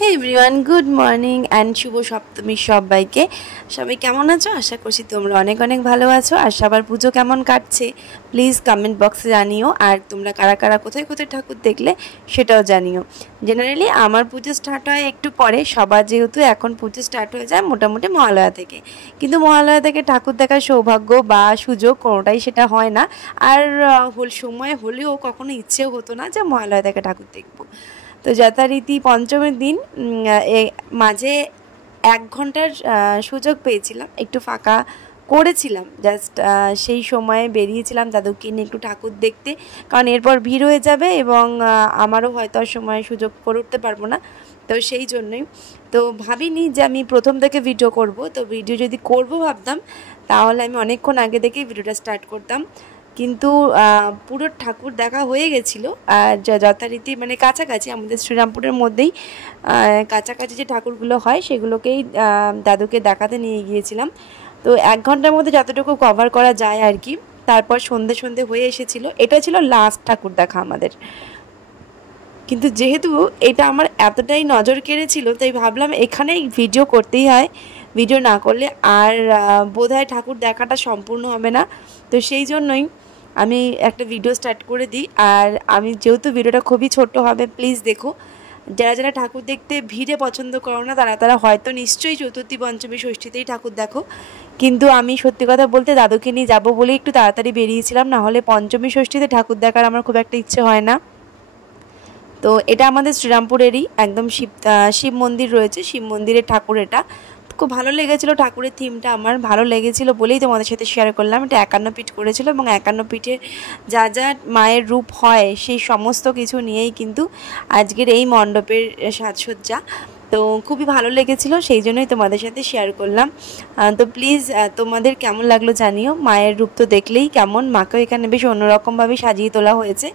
Hey everyone, good morning and শুভ সপ্তমী সবাইকে। সবাই কেমন আছো? আশা করছি তোমরা অনেক অনেক ভালো আছো। আর সবার পুজো কেমন কাটছে প্লিজ কমেন্ট বক্সে জানিও। আর তোমরা কারা কারা কোথায় কোথায় ঠাকুর দেখলে সেটাও জানিও। জেনারেলি আমার পুজো স্টার্ট হয় একটু পরে, সবার যেহেতু এখন পুজো স্টার্ট হয়ে যায় মোটামুটি মহালয়া থেকে, কিন্তু মহালয়া থেকে ঠাকুর দেখার সৌভাগ্য বা সুযোগ কোনোটাই সেটা হয় না। আর সময় হলেও কখনো ইচ্ছেও হতো না যে মহালয়া থেকে ঠাকুর দেখবো। তো যথারীতি পঞ্চমীর দিন মাঝে 1 ঘন্টার সুযোগ পেয়েছিলাম, একটু ফাঁকা করেছিলাম, জাস্ট সেই সময়ে বেরিয়েছিলাম দাদুকে নিয়ে একটু ঠাকুর দেখতে, কারণ এরপর ভিড় হয়ে যাবে এবং আমারও হয়তো আর সময় সুযোগ করে উঠতে পারবো না। তো সেই জন্যই তো ভাবিনি যে আমি প্রথম থেকে ভিডিও করব। তো ভিডিও যদি করব ভাবতাম তাহলে আমি অনেকক্ষণ আগে থেকেই ভিডিওটা স্টার্ট করতাম, কিন্তু পুরো ঠাকুর দেখা হয়ে গেছিলো। আর যথারীতি মানে কাছাকাছি আমাদের শ্রীরামপুরের মধ্যেই কাছাকাছি যে ঠাকুরগুলো হয় সেগুলোকেই দাদুকে দেখাতে নিয়ে গিয়েছিলাম। তো 1 ঘন্টার মধ্যে যতটুকু কভার করা যায় আর কি। তারপর সন্ধে সন্ধে হয়ে এসেছিলো, এটা ছিল লাস্ট ঠাকুর দেখা আমাদের। কিন্তু যেহেতু এটা আমার এতটাই নজর কেড়েছিল তাই ভাবলাম এখানেই ভিডিও করতেই হয়, ভিডিও না করলে আর বোধহয় ঠাকুর দেখাটা সম্পূর্ণ হবে না। তো সেই জন্যই আমি একটা ভিডিও স্টার্ট করে দিই। আর আমি যেহেতু ভিডিওটা খুবই ছোট হবে, প্লিজ দেখো। যারা যারা ঠাকুর দেখতে ভিড়ে পছন্দ করো না তারা তারা হয়তো নিশ্চয়ই চতুর্থী পঞ্চমী ষষ্ঠীতেই ঠাকুর দেখো, কিন্তু আমি সত্যি কথা বলতে দাদুকে নিয়ে যাবো বলে একটু তাড়াতাড়ি বেরিয়েছিলাম, না হলে পঞ্চমী ষষ্ঠীতে ঠাকুর দেখার আমার খুব একটা ইচ্ছে হয় না। তো এটা আমাদের শ্রীরামপুরেরই একদম শিব মন্দির রয়েছে, শিব মন্দিরের ঠাকুর। এটা খুব ভালো লেগেছিলো, ঠাকুরের থিমটা আমার ভালো লেগেছিলো বলেই তোমাদের সাথে শেয়ার করলাম। এটা 51 পিঠ করেছিল এবং 51 পিঠে যা যা মায়ের রূপ হয় সেই সমস্ত কিছু নিয়েই কিন্তু আজকের এই মণ্ডপের সাজসজ্জা। তো খুবই ভালো লেগেছিলো, সেই জন্যই তোমাদের সাথে শেয়ার করলাম। তো প্লিজ তোমাদের কেমন লাগলো জানিও। মায়ের রূপ তো দেখলেই কেমন, মাকেও এখানে বেশ অন্যরকমভাবে সাজিয়ে তোলা হয়েছে।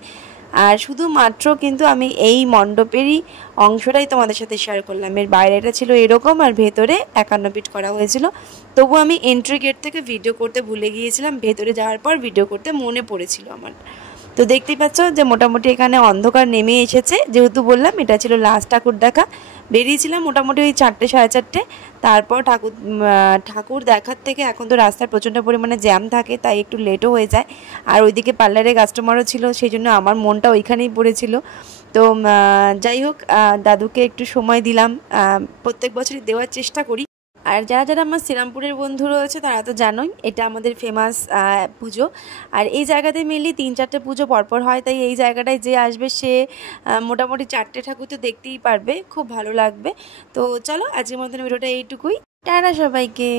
আর শুধুমাত্র কিন্তু আমি এই মণ্ডপেরই অংশটাই তোমাদের সাথে শেয়ার করলাম, এর বাইরেটা ছিল এরকম আর ভেতরে 51 পিঠ করা হয়েছিল। তবু আমি এন্ট্রি গেট থেকে ভিডিও করতে ভুলে গিয়েছিলাম, ভেতরে যাওয়ার পর ভিডিও করতে মনে পড়েছিল আমার। তো দেখতেই পাচ্ছ যে মোটামুটি এখানে অন্ধকার নেমে এসেছে, যেহেতু বললাম এটা ছিল লাস্ট ঠাকুর দেখা। বেরিয়েছিলাম মোটামুটি ওই 4টে সাড়ে 4টে। তারপর ঠাকুর দেখার থেকে এখন তো রাস্তায় প্রচণ্ড পরিমাণে জ্যাম থাকে, তাই একটু লেটও হয়ে যায়। আর ওইদিকে পার্লারে কাস্টমারও ছিল, সেই জন্য আমার মনটা ওইখানেই পড়েছিল। তো যাই হোক, দাদুকে একটু সময় দিলাম, প্রত্যেক বছরই দেওয়ার চেষ্টা করি। আর যারা যারা আমার শ্রীরামপুরের বন্ধু রয়েছে তারা তো জানোই এটা আমাদের ফেমাস পুজো। আর এই জায়গাতে মেনলি 3-4টে পুজো পরপর হয়, তাই এই জায়গাটায় যে আসবে সে মোটামুটি 4টে ঠাকুর তো দেখতেই পারবে, খুব ভালো লাগবে। তো চলো আজকের মতন ভিডিওটা এইটুকুই, টাটা সবাইকে।